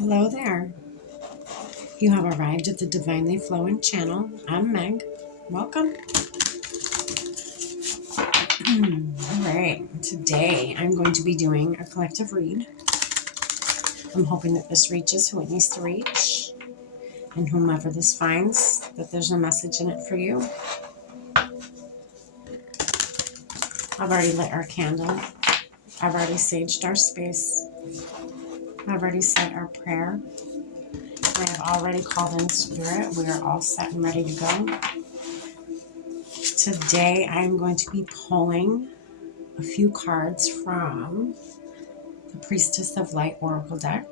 Hello there. You have arrived at the Divinely Flowing channel. I'm Meg. Welcome. All right. Today I'm going to be doing a collective read. I'm hoping that this reaches who it needs to reach, and whomever this finds, that there's a message in it for you. I've already lit our candle. I've already saged our space. I've already said our prayer. I have already called in spirit. We are all set and ready to go. Today I'm going to be pulling a few cards from the Priestess of Light Oracle deck.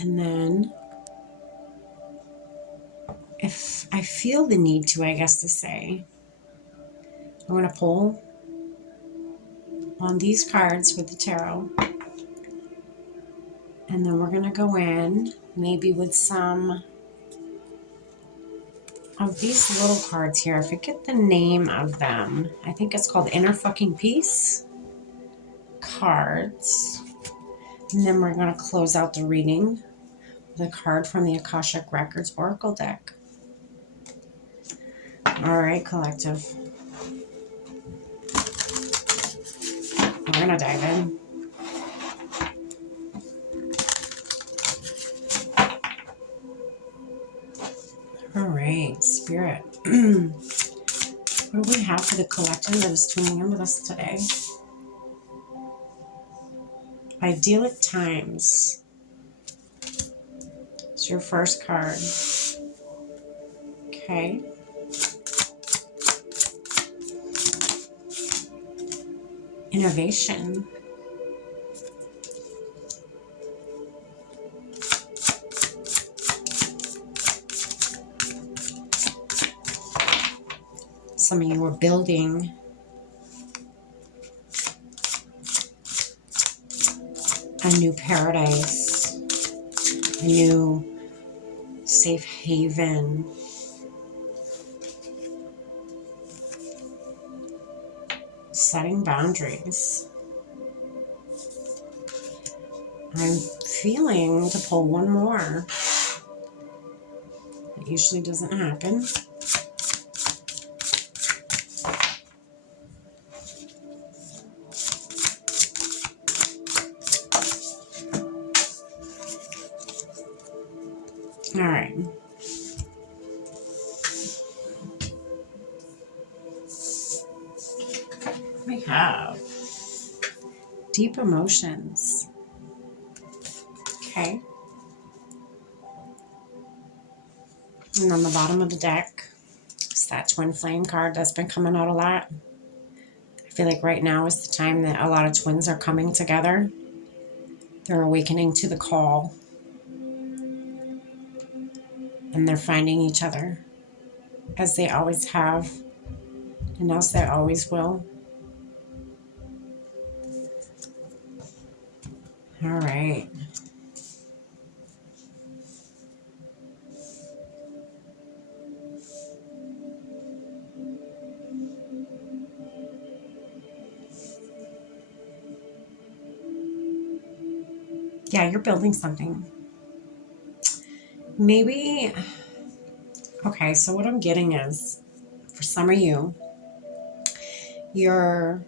And then, if I feel the need to, I guess to say, I'm going to pull on these cards with the tarot. And then we're going to go in maybe with some of these little cards here. I forget the name of them. I think it's called Inner Fucking Peace cards. And then we're going to close out the reading with a card from the Akashic Records Oracle deck. All right, collective. We're going to dive in. All right, Spirit. What do we have for the collective that is tuning in with us today? Idyllic Times. It's your first card. Okay. Innovation. Some of you were building a new paradise, a new safe haven. Setting boundaries. I'm feeling to pull one more. It usually doesn't happen. All right. We have deep emotions. Okay. And on the bottom of the deck, it's that twin flame card that's been coming out a lot. I feel like right now is the time that a lot of twins are coming together. They're awakening to the call. And they're finding each other, as they always have, and as they always will. All right. Yeah, you're building something. Maybe, okay, so what I'm getting is, for some of you, you're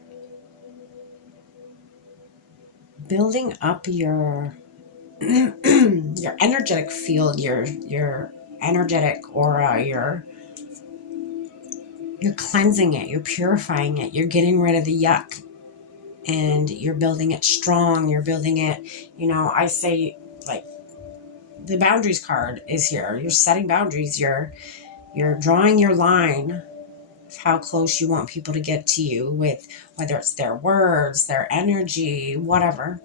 building up your your energetic field, your energetic aura, you're cleansing it, you're purifying it, you're getting rid of the yuck, and you're building it strong, you're building it, I say, like, the boundaries card is here. You're setting boundaries, you're drawing your line of how close you want people to get to you with, whether it's their words, their energy, whatever.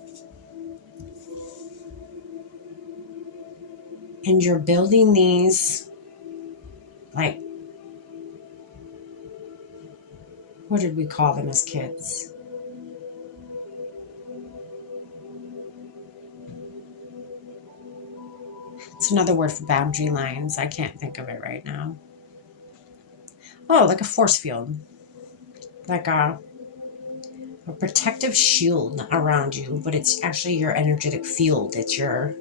And you're building these, like, what did we call them as kids? It's another word for boundary lines. I can't think of it right now. Oh, like a force field. Like a a protective shield around you, but it's actually your energetic field. It's you're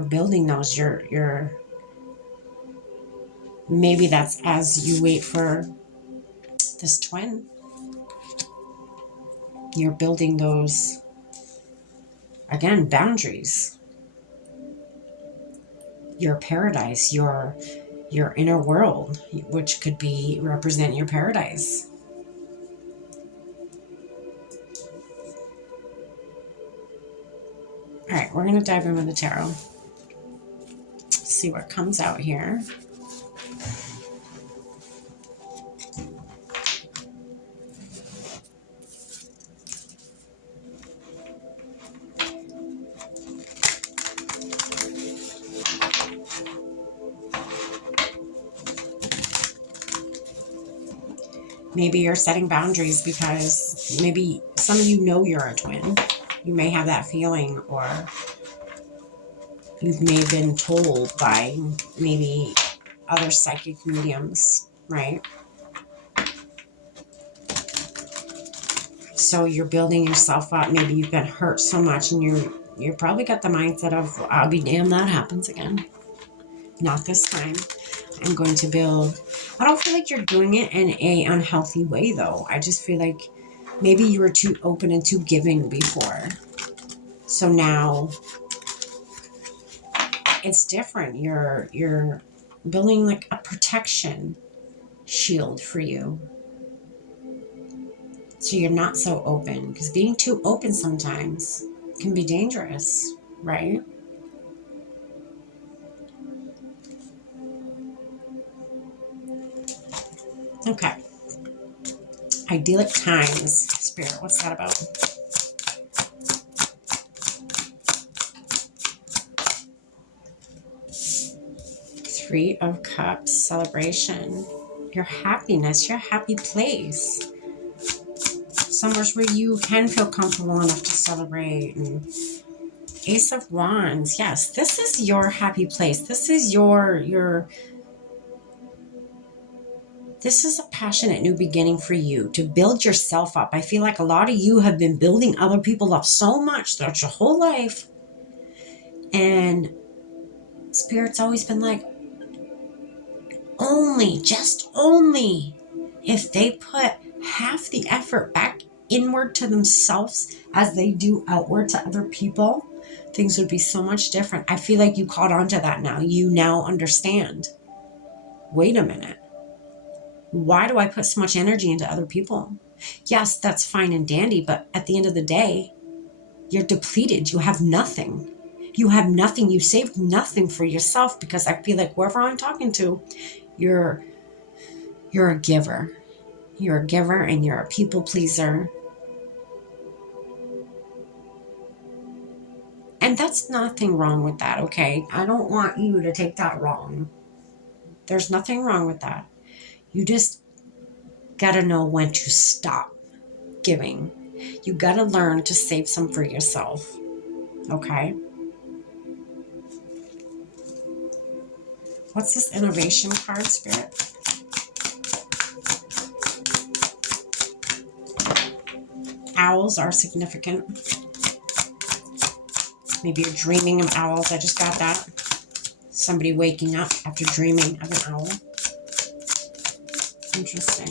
building those. You're maybe that's as you wait for this twin. You're building those, again, boundaries. Your paradise, your inner world, which could be represent your paradise. All right, we're going to dive in with the tarot. See what comes out here. Maybe you're setting boundaries because maybe some of you know you're a twin. You may have that feeling, or you may have been told by maybe other psychic mediums, right? So you're building yourself up. Maybe you've been hurt so much, and you probably got the mindset of, I'll be damned that happens again. Not this time. I'm going to build. I don't feel like you're doing it in a unhealthy way, though. I just feel like maybe you were too open and too giving before. So now it's different. You're building like a protection shield for you. So you're not so open, because being too open sometimes can be dangerous, right? Okay. Idyllic times, Spirit. What's that about? Three of Cups, celebration. Your happiness, your happy place. Somewhere where you can feel comfortable enough to celebrate. And Ace of Wands. Yes, this is your happy place. This is this is a passionate new beginning for you to build yourself up. I feel like a lot of you have been building other people up so much throughout your whole life. And Spirit's always been like, just only if they put half the effort back inward to themselves as they do outward to other people, things would be so much different. I feel like you caught on to that now. You now understand. Wait a minute. Why do I put so much energy into other people? Yes, that's fine and dandy, but at the end of the day, you're depleted. You have nothing. You have nothing. You saved nothing for yourself, because I feel like whoever I'm talking to, you're a giver. You're a giver and you're a people pleaser. And that's nothing wrong with that, okay? I don't want you to take that wrong. There's nothing wrong with that. You just gotta know when to stop giving. You gotta learn to save some for yourself, okay? What's this innovation card, Spirit? Owls are significant. Maybe you're dreaming of owls. I just got that. Somebody waking up after dreaming of an owl. Interesting.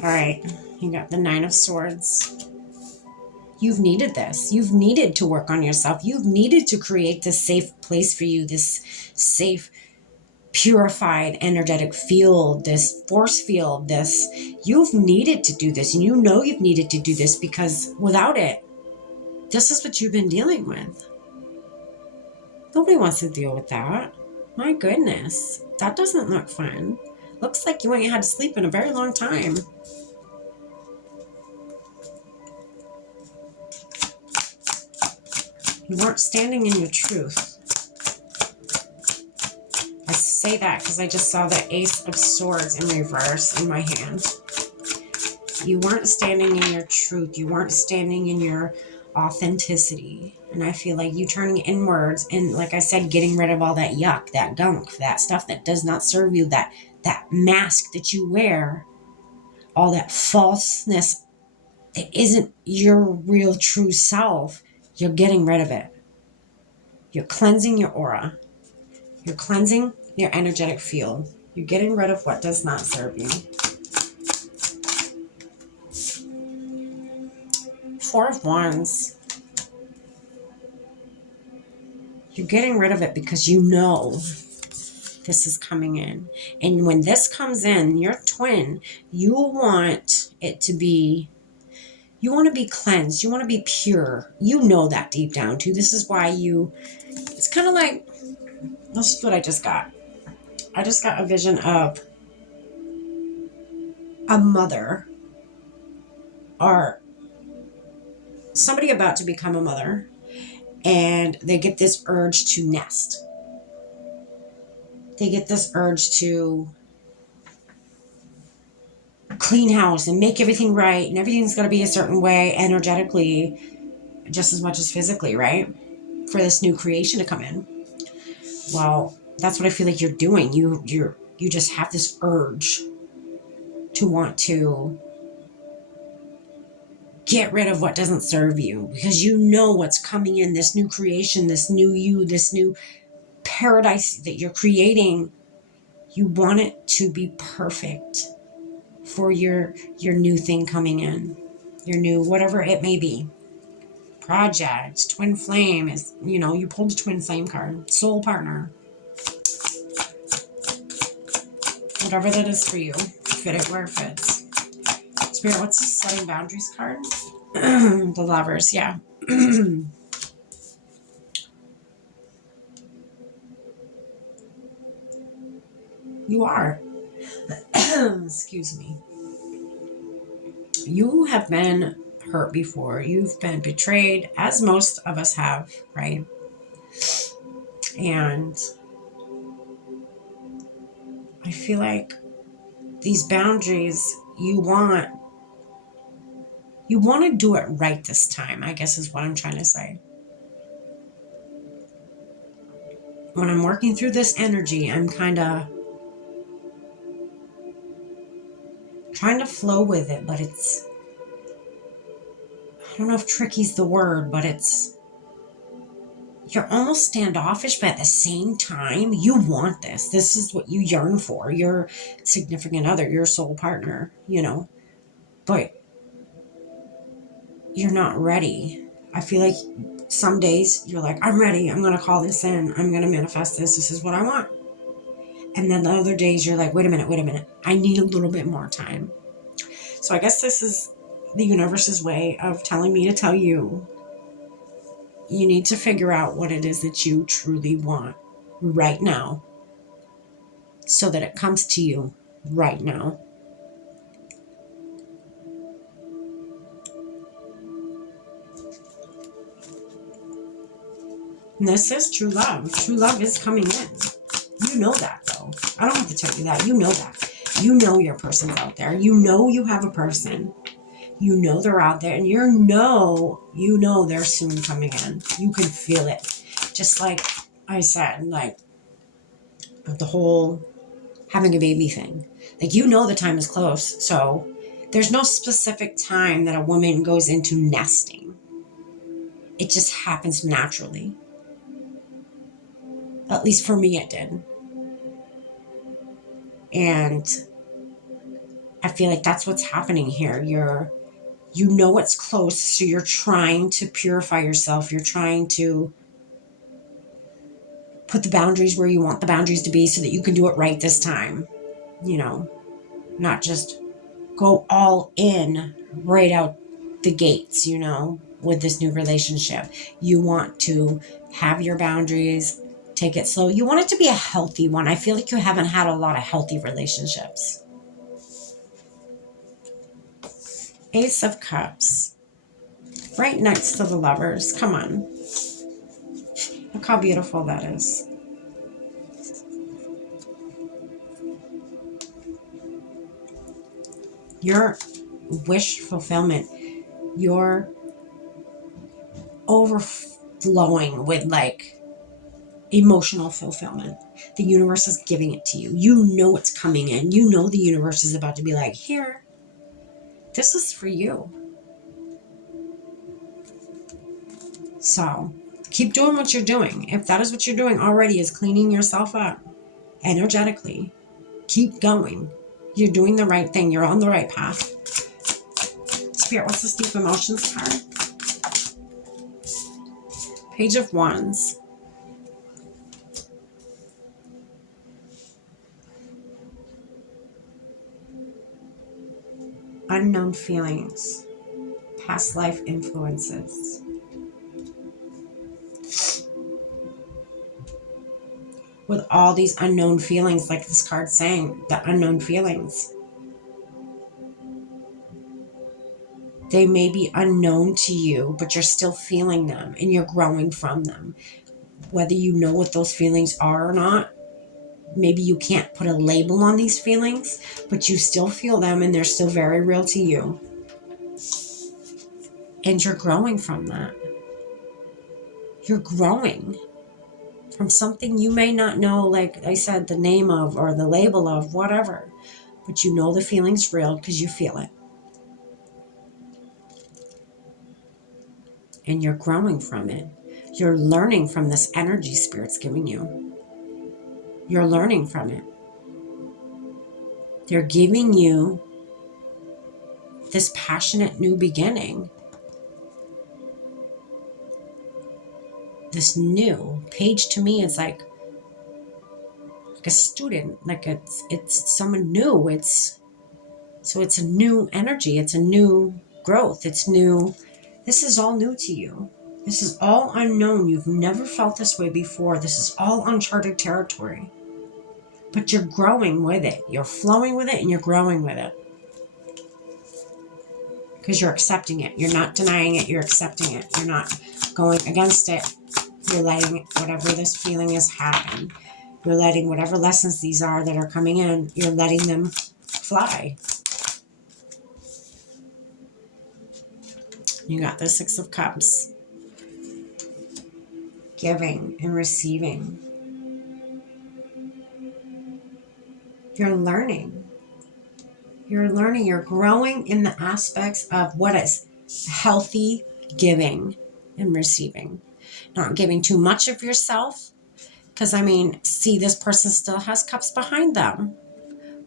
All right, you got the Nine of Swords. You've needed this. You've needed to work on yourself. You've needed to create this safe place for you, this safe, purified, energetic field, this force field, you've needed to do this. And you know you've needed to do this, because without it, this is what you've been dealing with. Nobody wants to deal with that. My goodness, that doesn't look fun. Looks like you ain't had to sleep in a very long time. You weren't standing in your truth. I say that because I just saw the Ace of Swords in reverse in my hand. You weren't standing in your truth. You weren't standing in your authenticity. And I feel like you turning inwards and, like I said, getting rid of all that yuck, that gunk, that stuff that does not serve you, that mask that you wear, all that falseness that isn't your real true self. You're getting rid of it. You're cleansing your aura. You're cleansing your energetic field. You're getting rid of what does not serve you. Four of Wands. You're getting rid of it because you know this is coming in. And when this comes in, your twin, you want it to be, you want to be cleansed. You want to be pure. You know that deep down too. This is why it's kind of like, this is what I just got. I just got a vision of a mother or somebody about to become a mother, and they get this urge to nest. They get this urge to clean house and make everything right, and everything's going to be a certain way energetically just as much as physically, right? For this new creation to come in. Well, that's what I feel like you're doing. You just have this urge to want to get rid of what doesn't serve you, because you know what's coming in, this new creation, this new you, this new paradise that you're creating. You want it to be perfect for your new thing coming in, your new whatever it may be. Project, twin flame is, you pulled a twin flame card, soul partner, whatever that is for you. Fit it where it fits. Spirit, what's the setting boundaries card? The Lovers, yeah. You are. Excuse me. You have been hurt before. You've been betrayed, as most of us have, right? And I feel like these boundaries, you want to do it right this time, I guess is what I'm trying to say. When I'm working through this energy, I'm kind of trying to flow with it, but it's, I don't know if tricky's the word, but you're almost standoffish, but at the same time, you want this. This is what you yearn for. Your significant other, your soul partner, but you're not ready. I feel like some days you're like, I'm ready. I'm going to call this in. I'm going to manifest this. This is what I want. And then the other days you're like, wait a minute. I need a little bit more time. So I guess this is the universe's way of telling me to tell you, you need to figure out what it is that you truly want right now, so that it comes to you right now. And this is true love. True love is coming in. You know that, though. I don't have to tell you that. You know that. You know your person's out there. You know you have a person. You know they're out there. And you know they're soon coming in. You can feel it. Just like I said, like the whole having a baby thing. Like, the time is close. So there's no specific time that a woman goes into nesting. It just happens naturally. At least for me, it did. And I feel like that's what's happening here. It's close, so you're trying to purify yourself. You're trying to put the boundaries where you want the boundaries to be, so that you can do it right this time. Not just go all in right out the gates, with this new relationship. You want to have your boundaries, take it slow. You want it to be a healthy one. I feel like you haven't had a lot of healthy relationships. Ace of Cups. Right next to the Lovers. Come on. Look how beautiful that is. wish fulfillment. You're overflowing with like emotional fulfillment. The universe is giving it to you. You know it's coming in. You know the universe is about to be like, here, this is for you. So keep doing what you're doing. If that is what you're doing already, is cleaning yourself up energetically, keep going. You're doing the right thing. You're on the right path. Spirit, what's this deep emotions card? Page of Wands. Unknown feelings. Past life influences. With all these unknown feelings, like this card's saying, the unknown feelings. They may be unknown to you, but you're still feeling them and you're growing from them. Whether you know what those feelings are or not, maybe you can't put a label on these feelings, but you still feel them and they're still very real to you. And you're growing from that. You're growing from something you may not know, like I said, the name of or the label of, whatever. But you know the feeling's real because you feel it. And you're growing from it. You're learning from this energy Spirit's giving you. You're learning from it. They're giving you this passionate new beginning. This new page to me is like a student, like it's someone new. It's a new energy. It's a new growth. It's new. This is all new to you. This is all unknown. You've never felt this way before. This is all uncharted territory. But you're growing with it. You're flowing with it and you're growing with it. Because you're accepting it. You're not denying it. You're accepting it. You're not going against it. You're letting whatever this feeling is happen. You're letting whatever lessons these are that are coming in, you're letting them fly. You got the Six of Cups. Giving and receiving. You're learning. You're learning. You're growing in the aspects of what is healthy giving and receiving. Not giving too much of yourself. Because, see, this person still has cups behind them.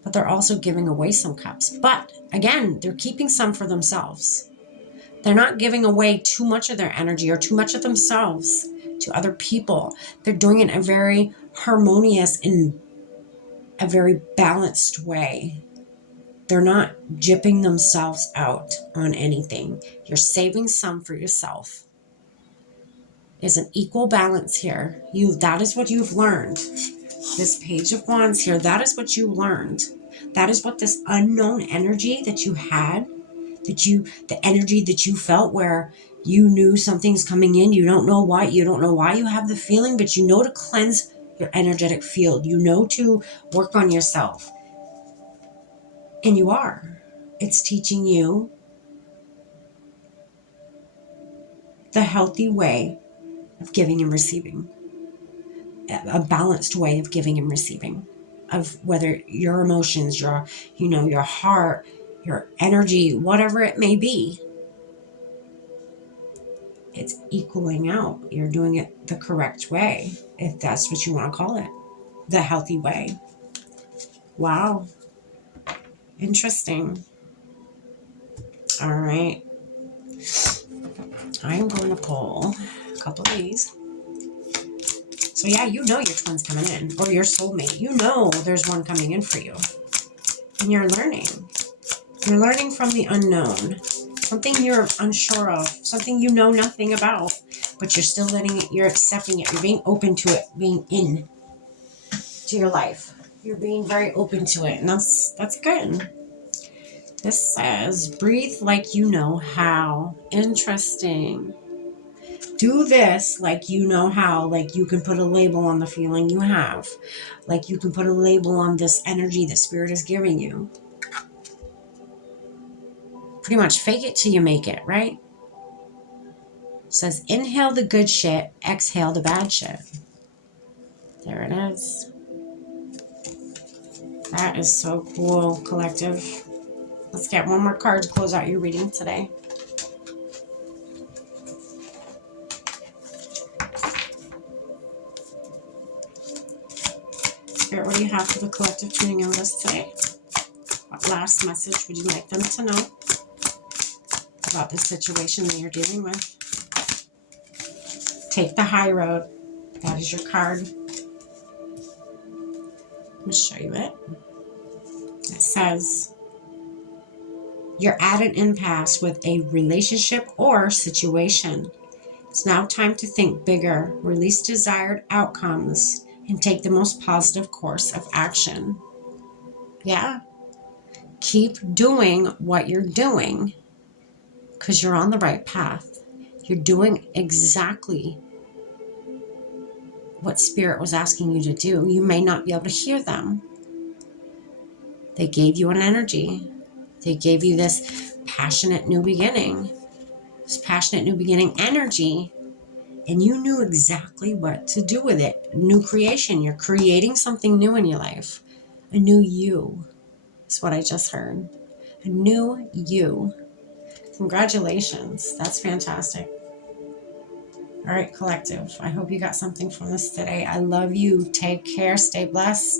But they're also giving away some cups. But, again, they're keeping some for themselves. They're not giving away too much of their energy or too much of themselves to other people. They're doing it in a very harmonious and a very balanced way. They're not gypping themselves out on anything. You're saving some for yourself. There's an equal balance here. That is what you've learned. This Page of Wands here, that is what you learned. That is what this unknown energy that you had, the energy that you felt where you knew something's coming in, you don't know why you have the feeling, but you know to cleanse your energetic field. You know to work on yourself. And you are. It's teaching you the healthy way of giving and receiving. A balanced way of giving and receiving. Of whether your emotions, your heart, your energy, whatever it may be. It's equaling out. You're doing it the correct way, if that's what you want to call it. The healthy way. Wow. Interesting. All right. I'm going to pull a couple of these. So yeah, you know your twin's coming in, or your soulmate. You know there's one coming in for you. And you're learning. You're learning from the unknown. Something you're unsure of. Something you know nothing about. But you're still letting it, you're accepting it. You're being open to it, being in to your life. You're being very open to it. And that's good. This says, breathe like you know how. Interesting. Do this like you know how. Like you can put a label on the feeling you have. Like you can put a label on this energy that Spirit is giving you. pretty much fake it till you make it, right? It says, inhale the good shit, exhale the bad shit. There it is. That is so cool, collective. Let's get one more card to close out your reading today. Spirit, what do you have for the collective tuning in with us today? What last message would you like them to know about the situation that you're dealing with? Take the high road. That is your card. Let me show you it. It says, you're at an impasse with a relationship or situation. It's now time to think bigger, release desired outcomes, and take the most positive course of action. Yeah. Keep doing what you're doing because you're on the right path. You're doing exactly what Spirit was asking you to do. You may not be able to hear them. They gave you an energy. They gave you this passionate new beginning, this passionate new beginning energy, and you knew exactly what to do with it. New creation. You're creating something new in your life. A new you is what I just heard. A new you. Congratulations. That's fantastic. All right, collective. I hope you got something from this today. I love you. Take care. Stay blessed.